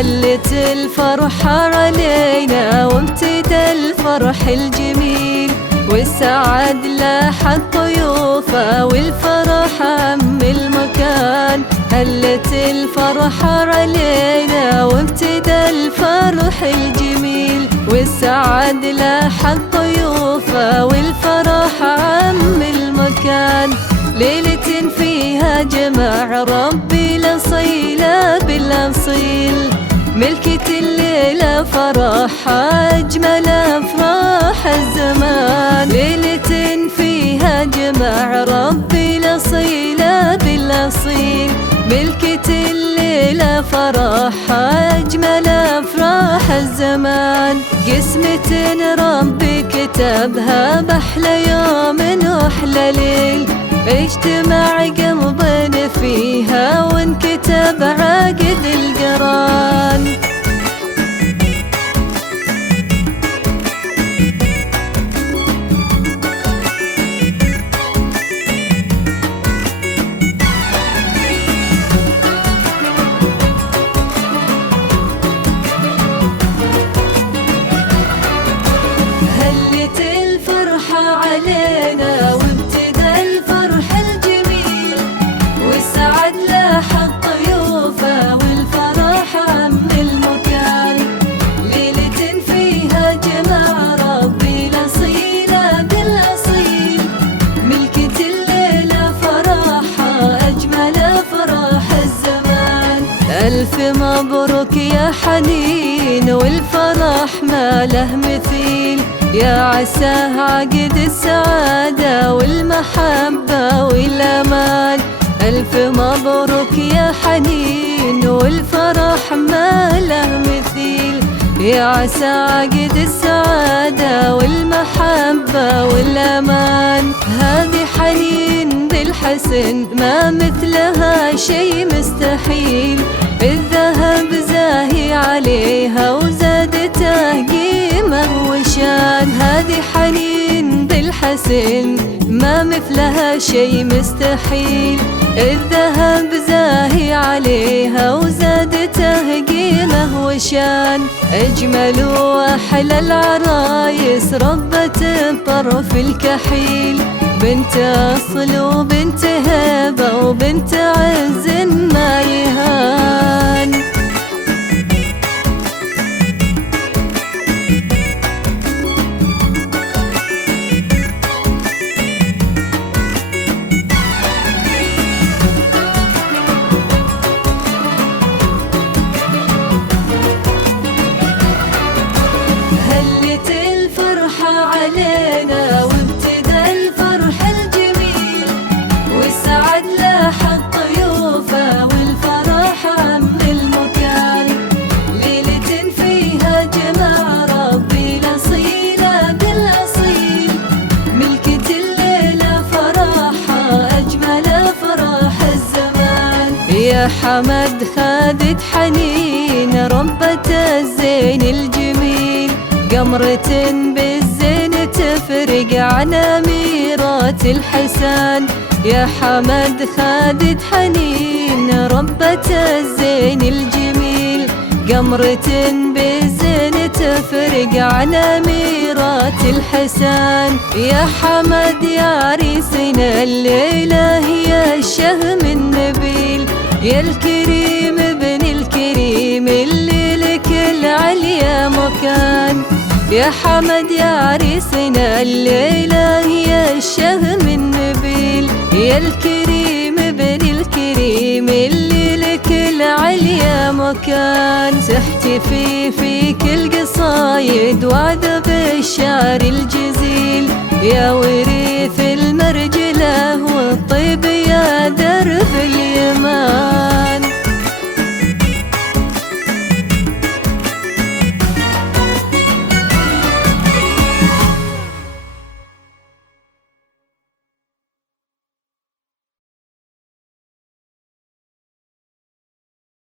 هلت الفرحة علينا وامتدى الفرح الجميل، والسعد لاح الضيوفة والفرح عم المكان. هلت الفرحة علينا وامتدى الفرح الجميل، والسعد لاح الضيوفة والفرح عم المكان. ليلة فيها جمع ربي الأصيلة بالأصيل، ملكة الليلة فرحها أجمل أفراح الزمان. ليلة فيها جمع ربي الأصيلة بالأصيل، ملكة الليلة فرحها أجمل أفراح الزمان. قسمة ربي كتبها بأحلى يوم وأحلى ليل، اجتمع قلبنا فيها وانكتب عقد القران. هلت الفرحة علينا وابتدى الفرح الجميل، والسعد لاح الضيوفة والفرح عم المكان. ليلة فيها جمع ربي الأصيلة بالأصيل، ملكة الليلة فرحها أجمل أفراح الزمان. ألف مبروك يا حنين والفرح ما له مثيل، يا عساه عقد السعادة والمحبة والأمان. ألف مبروك يا حنين والفرح ما له مثيل، يا عسى عقد السعادة والمحبة والأمان. هذه حنين بالحسن ما مثلها شي مستحيل، الذهب زاهي عليها وزادته قيمة وشان. هذه حنين بالحسن ما مثلها شي مستحيل، الذهب زاهي عليها وزادته قيمة وشان. أجمل وأحلى العرايس ربة الطرف الكحيل، بنت أصل وبنت هبة وبنت عز ما يهان. هلت الفرحة علينا وابتدى الفرح الجميل، والسعد لاح الضيوفة والفرح عم المكان. ليلة فيها جمع ربي الأصيلة بالأصيل، ملكة الليلة فرحها أجمل أفراح الزمان. يا حمد خادت حنين ربة الزين الجميل، قمرة بالزين تفرق عن أميرات الحسان. يا حمد خادت حنين ربة الزين الجميل، قمرة بالزين تفرق عن أميرات الحسان. يا حمد يا عريسنا الليلة هي الشهم النبيل، يا الكريم ابن الكريم اللي لك العليا مكان. يا حمد يا عريسنا الليلة هي الشهم النبيل، يا الكريم ابن الكريم اللي لك العليا مكان. تحتفي فيك القصايد وعذب الشعر الجزيل، يا وريث المرجلة والطيب يا درب اليمان.